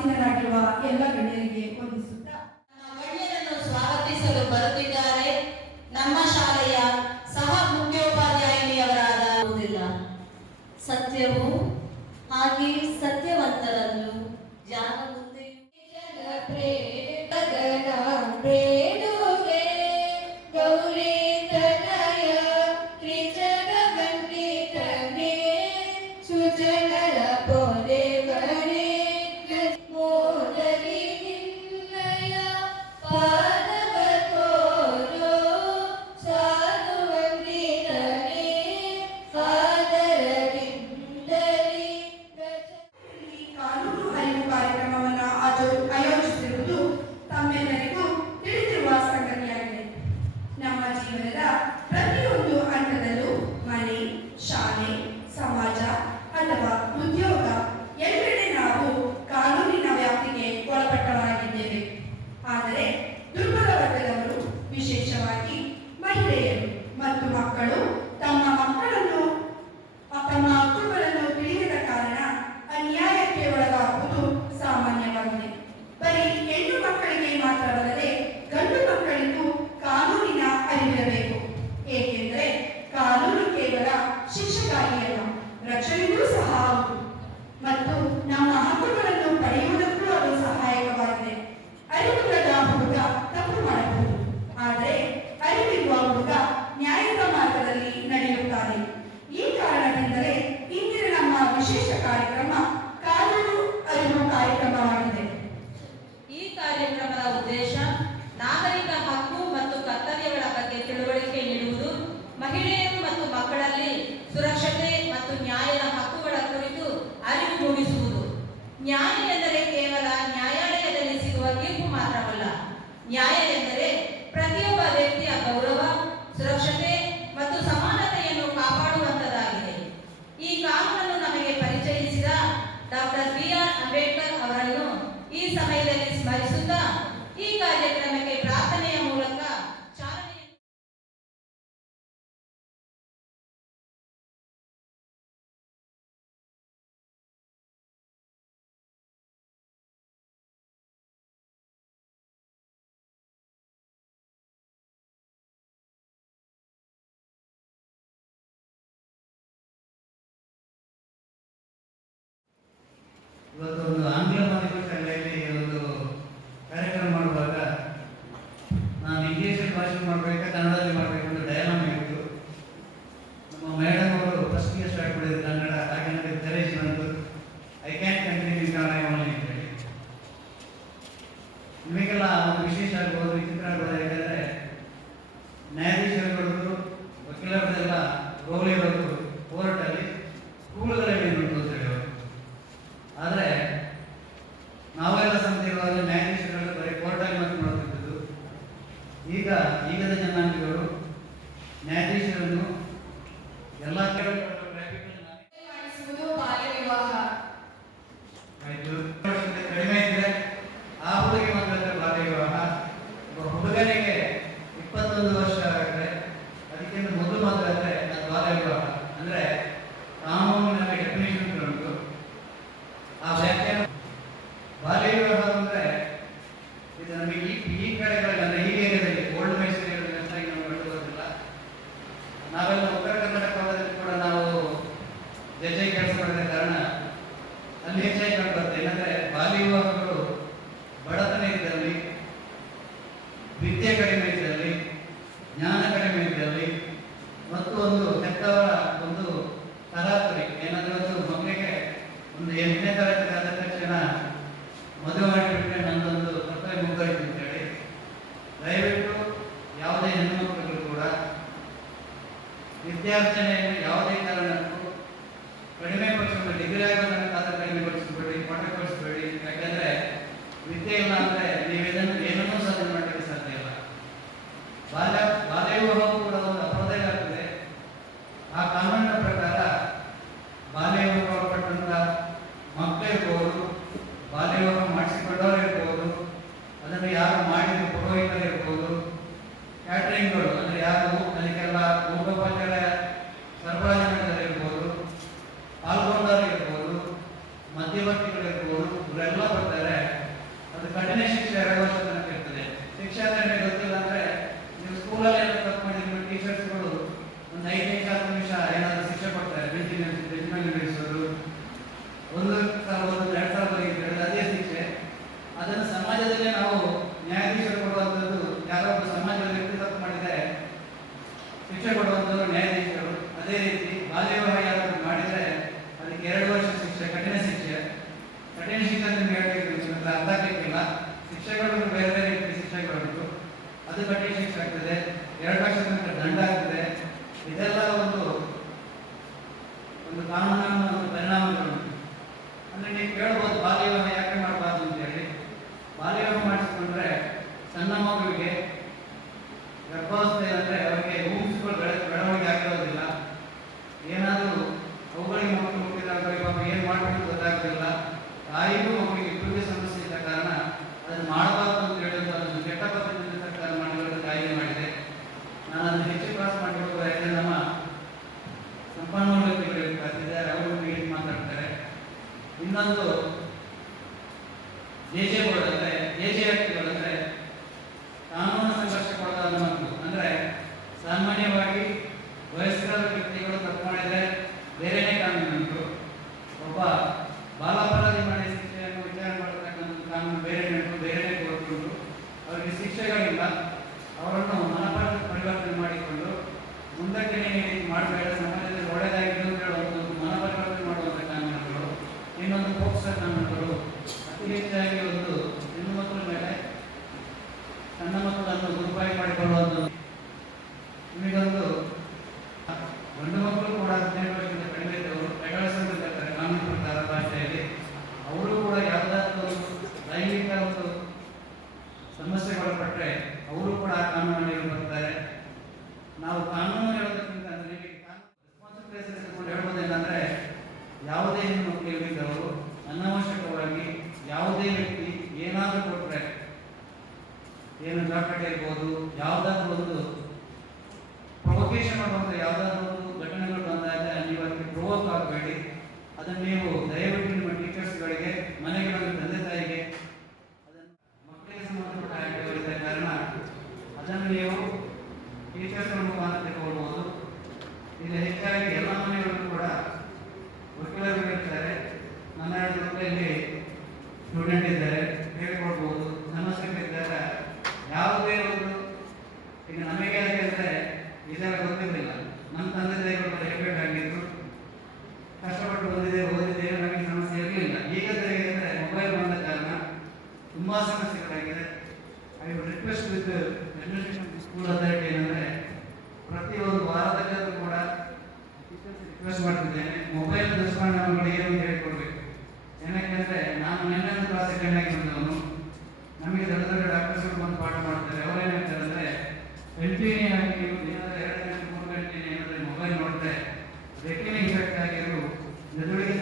ಆಸೀನರಾಗಿರುವ ಎಲ್ಲ ಗಣ್ಯರಿಗೆ ವಂದಿಸುತ್ತೇನೆ. ఉద్దేశం mais, depois eu vou ಅದೇ ರೀತಿ ಬಾಲ್ಯ ಮಾಡಿದರೆ ಅದಕ್ಕೆ ಎರಡು ವರ್ಷ ಶಿಕ್ಷೆ, ಕಠಿಣ ಶಿಕ್ಷೆ. ಕಠಿಣ ಶಿಕ್ಷೆ ಅಂತ ಹೇಳ್ತಿದ್ದೀವಿ ಅರ್ಥ ಆಗಲಿಕ್ಕಿಲ್ಲ ಶಿಕ್ಷೆಗಳು ಬೇರೆ ಬೇರೆ ರೀತಿ ಶಿಕ್ಷೆಗಳು ಅದು ಕಠಿಣ ಶಿಕ್ಷೆ ಆಗ್ತದೆ. ಎರಡು ವರ್ಷ ತನಕ ದಂಡ ಆಗ್ತದೆ. ಇದೆಲ್ಲ ಒಂದು ಒಂದು ಕಾನೂನು ಒಂದು ಪರಿಣಾಮಗಳು ಅಂದ್ರೆ ನೀವು ಕೇಳ್ಬೋದು ಬಾಲ್ಯ ಯಾಕೆ ಮಾಡಬಾರ್ದು ಅಂತ ಹೇಳಿ. ಬಾಲ್ಯ ವಿವಾಹ ಮಾಡಿಸ್ಕೊಂಡ್ರೆ ಸಣ್ಣ ಮಗುವಿಗೆ ಗರ್ಭಾವಸ್ಥೆ ಅಂದರೆ ಅವರಿಗೆ ಊಹಿಸ್ಕೊಂಡು ಬೆಳವಣಿಗೆ ಆಗಿರೋದಿಲ್ಲ ಏನಾದರೂ ಅವುಗಳಿಗೆ ಮಕ್ಕಳು ಹುಟ್ಟಿದಾಗ ಏನು ಮಾಡಬೇಕು ಗೊತ್ತಾಗ್ತಿಲ್ಲ. ತಾಯಿಗೂ ಮಕ್ಕಳಿಗೆ ಏನು ಮಕ್ಕಳಿಗಿದ್ದವರು ಅನವಶ್ಯಕವಾಗಿ ಯಾವುದೇ ವ್ಯಕ್ತಿ ಏನಾದರೂ ಕೊಟ್ಟರೆ ಏನು ಚಾಕಲೇಟ್ ಇರ್ಬೋದು ಯಾವುದಾದ್ರೂ ಒಂದು ಪ್ರೊವೊಕೇಶನ್ ಮಾಡುವಂಥ ಯಾವುದಾದ್ರೂ ಒಂದು ಘಟನೆಗಳು ಬಂದಾಗ ನೀವು ಅದಕ್ಕೆ ಪ್ರೊವೋಕ್ ಆಗಬೇಡಿ. ಅದನ್ನು ನೀವು ದಯವಿಟ್ಟು ನಿಮ್ಮ ಟೀಚರ್ಸ್ಗಳಿಗೆ ಮನೆಗಳಲ್ಲಿ ತಂದೆ ತಾಯಿಗೆ, ಅದನ್ನು ಮಕ್ಕಳಿಗೆ ಸಂಬಂಧಪಟ್ಟ ಕಾರಣ ಅದನ್ನು ನೀವು ಟೀಚರ್ಸ್ಗಳ ಮುಖಾಂತರ ತೆಗೆದುಕೊಳ್ಬೋದು ಇದು ಹೆಚ್ಚಾಗಿ ಎಲ್ಲ ಮನೆಗಳಲ್ಲೂ ಕೂಡ ವಕೀಲರಿರ್ತಾರೆ ನನ್ನ ಮಕ್ಕಳಲ್ಲಿ ಸ್ಟೂಡೆಂಟ್ ಇದ್ದಾರೆ ಹೇಳ್ಕೊಡ್ಬೋದು. ನನ್ನ ಸಂಘ ಇದ್ದಾಗ ಬೆಕ್ಕಿನ ಇದಕ್ಕಾಗಿಯೂ ಮೆದುಳಿನ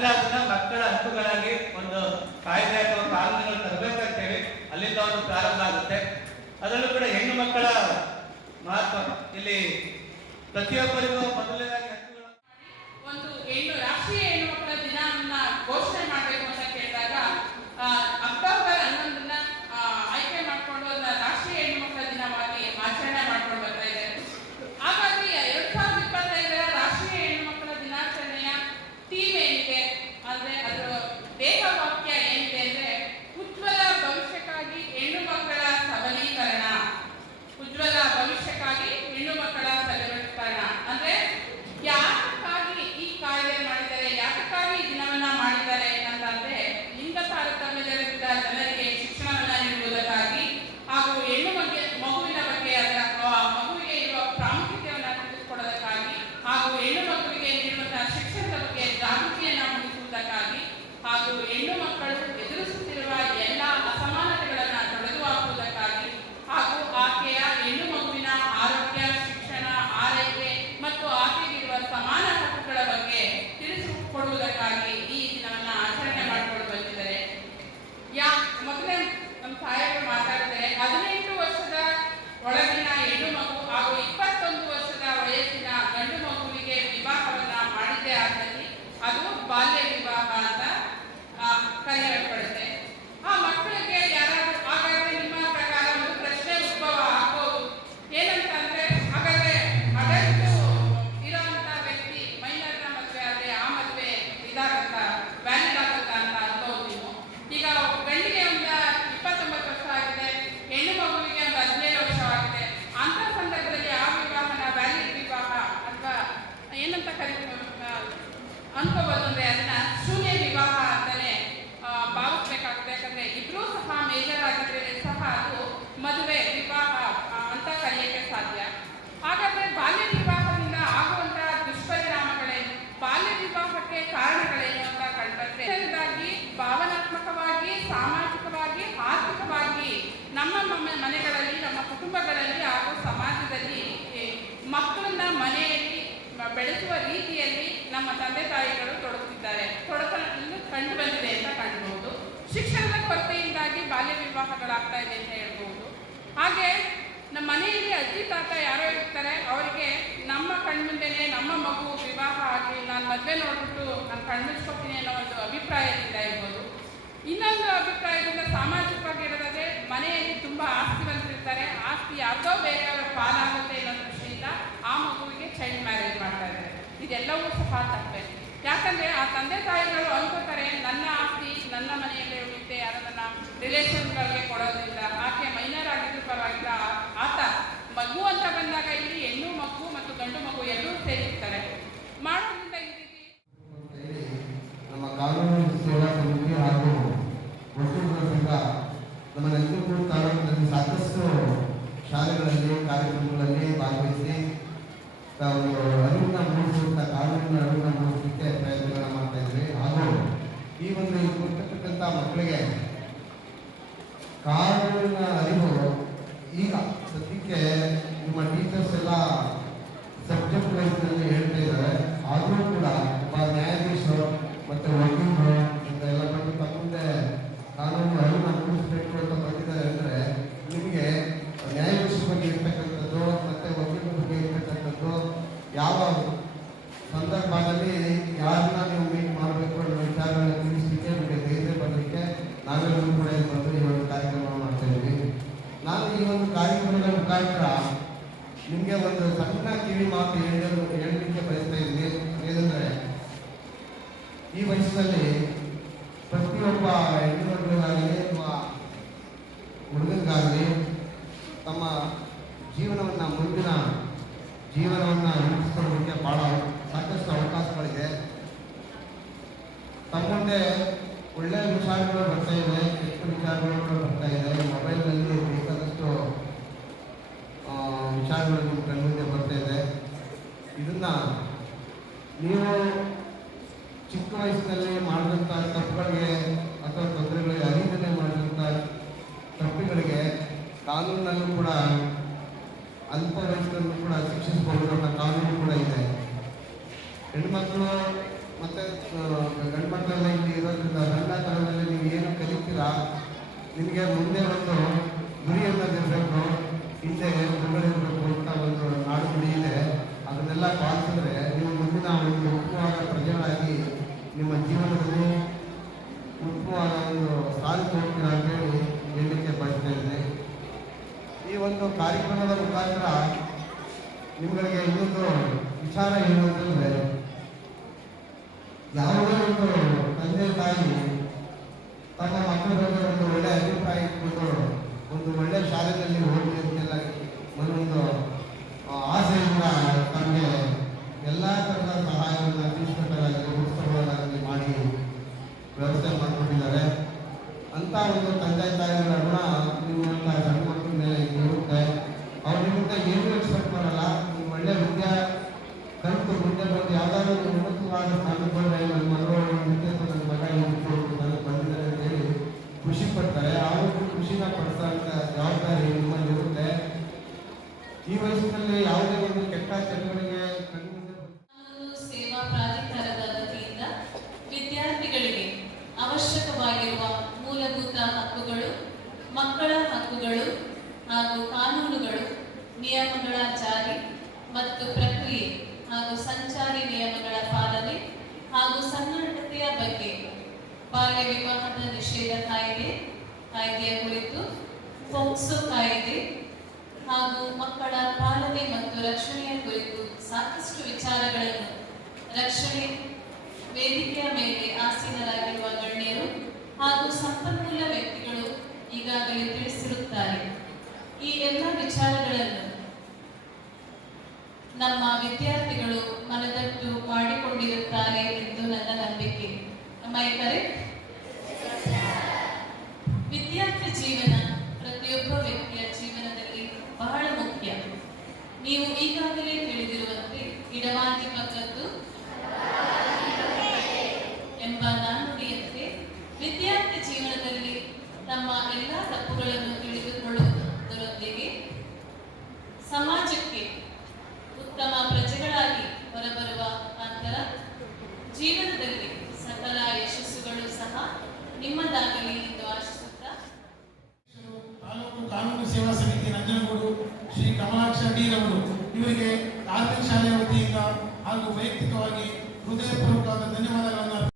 ಆದ್ರೆ ಅದನ್ನ ಮಕ್ಕಳ ಹಕ್ಕುಗಳಾಗಿ ಒಂದು ಕಾಯ್ದೆ ಅಥವಾ ಕಾನೂನುಗಳು ತರಬೇಕಂತೇಳಿ ಅಲ್ಲಿಂದ ಒಂದು ಪ್ರಾರಂಭ ಆಗುತ್ತೆ. ಅದರಲ್ಲೂ ಕೂಡ ಹೆಣ್ಣು ಮಕ್ಕಳ ಮಹತ್ವ. ಇಲ್ಲಿ ಪ್ರತಿಯೊಬ್ಬರಿಗೂ ಮೊದಲನೇ ನಮ್ಮ ಮನೆಗಳಲ್ಲಿ, ನಮ್ಮ ಕುಟುಂಬಗಳಲ್ಲಿ ಹಾಗೂ ಸಮಾಜದಲ್ಲಿ ಮಕ್ಕಳನ್ನ ಮನೆಯಲ್ಲಿ ಬೆಳೆಸುವ ರೀತಿಯಲ್ಲಿ ನಮ್ಮ ತಂದೆ ತಾಯಿಗಳು ತೊಡಗುತ್ತಿದ್ದಾರೆ. ತೊಡಕಲು ಕಂಡು ಬಂದಿದೆ ಅಂತ ಕಾಣಬಹುದು ಶಿಕ್ಷಣದ ಕೊರತೆಯಿಂದಾಗಿ ಬಾಲ್ಯ ವಿವಾಹಗಳಾಗ್ತಾ ಇದೆ ಅಂತ ಹೇಳ್ಬೋದು. ಹಾಗೆ ನಮ್ಮ ಮನೆಯಲ್ಲಿ ಅಜ್ಜಿ, ತಾತ ಯಾರೋ ಇರ್ತಾರೆ, ಅವರಿಗೆ ನಮ್ಮ ಕಣ್ಮುಂದೆನೇ ನಮ್ಮ ಮಗು ವಿವಾಹ ಆಗಿ ನಾನು ಮದುವೆ ನೋಡ್ಬಿಟ್ಟು ನಾನು ಕಣ್ಮಿಸ್ಕೊತೀನಿ ಅನ್ನೋ ಒಂದು ಅಭಿಪ್ರಾಯದಿಂದ ಇರ್ಬೋದು. ಇನ್ನೊಂದು ಅಭಿಪ್ರಾಯದಿಂದ ಸಾಮಾಜಿಕವಾಗಿ ಹೇಳೋದಾದ್ರೆ, ಮನೆಯಲ್ಲಿ ತುಂಬ ಆಸ್ತಿವಂತರಿರ್ತಾರೆ. ಆಸ್ತಿ ಯಾವುದೋ ಬೇರೆಯವರ ಪಾಲಾಗುತ್ತೆ ಅನ್ನೋ ದೃಷ್ಟಿಯಿಂದ ಆ ಮಗುವಿಗೆ ಚೈಲ್ಡ್ ಮ್ಯಾರೇಜ್ ಮಾಡ್ತಾ ಇದ್ದಾರೆ. ಇದೆಲ್ಲವೂ ಸಹ ತಪ್ಪೆ. ಯಾಕಂದ್ರೆ ಆ ತಂದೆ ತಾಯಿಗಳು ಅನ್ಕೋತಾರೆ, ನನ್ನ ಆಸ್ತಿ ನನ್ನ ಮನೆಯಲ್ಲೇ ಉಳಿತೆ ಅದನ್ನು ರಿಲೇಶನ್ ರಿಲೇಷನ್ಗಳಿಗೆ ಕೊಡೋದ್ರಿಂದ, ಆಕೆ ಮೈನರ್ ಆಗಿದ್ರು ಪರವಾಗಿಲ್ಲ, ಆತ ಮಗು ಅಂತ ಬಂದಾಗ ಇಲ್ಲಿ ಹೆಣ್ಣು ಮಗು ಮತ್ತು ಗಂಡು ಮಗು ಎರಡೂ ಸೇರಿರ್ತಾರೆ. ಮಾಡೋ ಕಾರ್ಯಕ್ರಮಗಳಲ್ಲಿ ಭಾಗವಹಿಸಿ ತಾವು ಅರಿವನ್ನ ಮೂಡಿಸುವಂಥ ಕಾನೂನಿನ ಅರಿವನ್ನ ಮೂಡಿಸಲಿಕ್ಕೆ ಪ್ರಯತ್ನಗಳನ್ನು ಮಾಡ್ತಾ ಇದ್ವಿ ಹಾಗೂ ಈ ಒಂದು ಕೊಟ್ಟಿರ್ತಕ್ಕಂಥ ಮಕ್ಕಳಿಗೆ ಕಾನೂನಿನ ಅರಿವು ಈಗ ಸದ್ಯಕ್ಕೆ ನಿಮ್ಮ ಟೀಚರ್ಸ್ ಎಲ್ಲ ಸಬ್ಜೆಕ್ಟ್ ವೈಸ್ನಲ್ಲಿ ಹೇಳ್ತಾ ಇದ್ದಾರೆ. ಆದರೂ ಕೂಡ ಒಬ್ಬ ನ್ಯಾಯಾಧೀಶರು ಮತ್ತು ವಕೀಲರು ನಿಮಗೆ ಒಂದು ಸಣ್ಣ ಕಿವಿ ಮಾತು ಹೇಳಲು ಹೇಳಲಿಕ್ಕೆ ಬಯಸ್ತಾ ಇದ್ದೀನಿ. ಏನಂದರೆ ಈ ವಯಸ್ಸಿನಲ್ಲಿ ವಯಸ್ಸಿನಲ್ಲಿ ಮಾಡಿದಂಥ ತಪ್ಪುಗಳಿಗೆ ಅಥವಾ ತೊಂದರೆಗಳಿಗೆ ಅರಿದನೆ ಮಾಡಿದಂಥ ತಪ್ಪುಗಳಿಗೆ ಕಾನೂನಿನಲ್ಲೂ ಕೂಡ ಅಲ್ಪ ವಯಸ್ಸಿನಲ್ಲೂ ಕೂಡ ಶಿಕ್ಷಿಸಬಹುದು ಅನ್ನೋ ಕಾನೂನು ಕೂಡ ಇದೆ. ಹೆಣ್ಮಕ್ಳು ಮತ್ತು ಗಂಡು ಮಕ್ಕಳೆಲ್ಲ ಇಲ್ಲಿ ಇರೋದ್ರಿಂದ ಸಣ್ಣ ತರದಲ್ಲಿ ನೀವು ಏನು ಕಲಿತೀರಾ, ನಿಮಗೆ ಮುಂದೆ ಒಂದು ಗುರಿ ಅನ್ನೋದಿರಬೇಕು ಹಿಂದೆ ಮಗಳಿರಬೇಕು ಅಂತ ಒಂದು ನಾಡು ಗುಡಿ ಇದೆ. ಅದನ್ನೆಲ್ಲ ಪಾಲಿಸಿದ್ರೆ ನೀವು ಮುಂದಿನ ಒಂದು ಉತ್ತಮವಾದ ಪ್ರಜೆಗಳಾಗಿ ನಿಮ್ಮ ಜೀವನದಲ್ಲಿ ಉತ್ತಮವಾದ ಒಂದು ಸಾಲು ಹೋಗ್ತೀರಾ ಅಂತೇಳಿ ಹೇಳಲಿಕ್ಕೆ ಬಯಸ್ತಾ ಇದ್ದೀನಿ ಈ ಒಂದು ಕಾರ್ಯಕ್ರಮದ ಮುಖಾಂತರ ನಿಮ್ಗಳಿಗೆ ಇನ್ನೊಂದು ವಿಚಾರ ಏನು ನಾನು ಯಾವುದೇ ಒಂದು ತಂದೆ ತಾಯಿ ತನ್ನ ಮಕ್ಕಳ ಬಗ್ಗೆ ಒಂದು ಒಳ್ಳೆ ಅಭಿಪ್ರಾಯ ಇಟ್ಕೊಂಡು ಒಂದು ಒಳ್ಳೆ ಶಾಲೆಯಲ್ಲಿ ಹೋಗಿ ಅಂತೆಲ್ಲ ಒಂದೊಂದು ಆಸೆಯಿಂದ ತಮಗೆ ಎಲ್ಲ ಥರದ ಸಹಾಯವನ್ನು ಫೀಸ್ಕಟ್ಟಲಾಗಲಿ ಪುಸ್ತಕಗಳಾಗಲಿ ಮಾಡಿ ವ್ಯವಸ್ಥೆ ಮಾಡಿಕೊಟ್ಟಿದ್ದಾರೆ ಅಂತ ಒಂದು ತಂದೆ ತಾಯಿಗಳ ಋಣ ನಿಮ್ಮಂಥ ಸಣ್ಣ ಮಕ್ಕಳ ಮೇಲೆ ಇರುತ್ತೆ ಅವ್ರು ನಿಮ್ಮಿಂದ ಏನೂ ಎಕ್ಸ್ಪೆಕ್ಟ್ ಮಾಡಲ್ಲ ನೀವು ಒಳ್ಳೆ ವಿದ್ಯಾ ಕಲಿತು ಮುಂದೆ ನನ್ನ ಮಗಳು ಮುಂದೆ ನನ್ನ ಮಗ ಬಂದಿದ್ದಾರೆ ಖುಷಿ ಪಡ್ತಾರೆ. ಅವ್ರಿಗೂ ಖುಷಿನ ಪಡಿಸೋಂಥ ಜವಾಬ್ದಾರಿ ಇರುತ್ತೆ ಈ ವಯಸ್ಸಿನಲ್ಲಿ ಯಾವುದೇ ಒಂದು ಕೆಟ್ಟ ಚಟುವಟಿಕೆ ಕಾಯ್ದೆ, ಕಾಯ್ದೆಯ ಕುರಿತು ಪೋಕ್ಸೋ ಕಾಯ್ದೆ ಹಾಗೂ ಮಕ್ಕಳ ಪಾಲನೆ ಮತ್ತು ರಕ್ಷಣೆಯ ಕುರಿತು ಸಾಕಷ್ಟು ವಿಚಾರಗಳನ್ನು ರಕ್ಷಣೆ ವೇದಿಕೆಯ ಮೇಲೆ ಆಸೀನರಾಗಿರುವ ಗಣ್ಯರು ಹಾಗೂ ಸಂಪನ್ಮೂಲ ವ್ಯಕ್ತಿಗಳು ಈಗಾಗಲೇ ತಿಳಿಸಿರುತ್ತಾರೆ. ಈ ಎಲ್ಲ ವಿಚಾರಗಳನ್ನು ನಮ್ಮ ವಿದ್ಯಾರ್ಥಿಗಳು ಮನದಟ್ಟು ಮಾಡಿಕೊಂಡಿರುತ್ತಾರೆ ಎಂದು ನನ್ನ ನಂಬಿಕೆ. ಮೈ ಕರೆಕ್ಟ್ ವಿದ್ಯಾರ್ಥಿ ಜೀವನ ಪ್ರತಿಯೊಬ್ಬ ವ್ಯಕ್ತಿಯ ಜೀವನದಲ್ಲಿ ಬಹಳ ಮುಖ್ಯ. ನೀವು ಈಗಾಗಲೇ ತಿಳಿದಿರುವಂತೆ ಗಿಡವಾಗಿ ಪಕ್ಕದ್ದು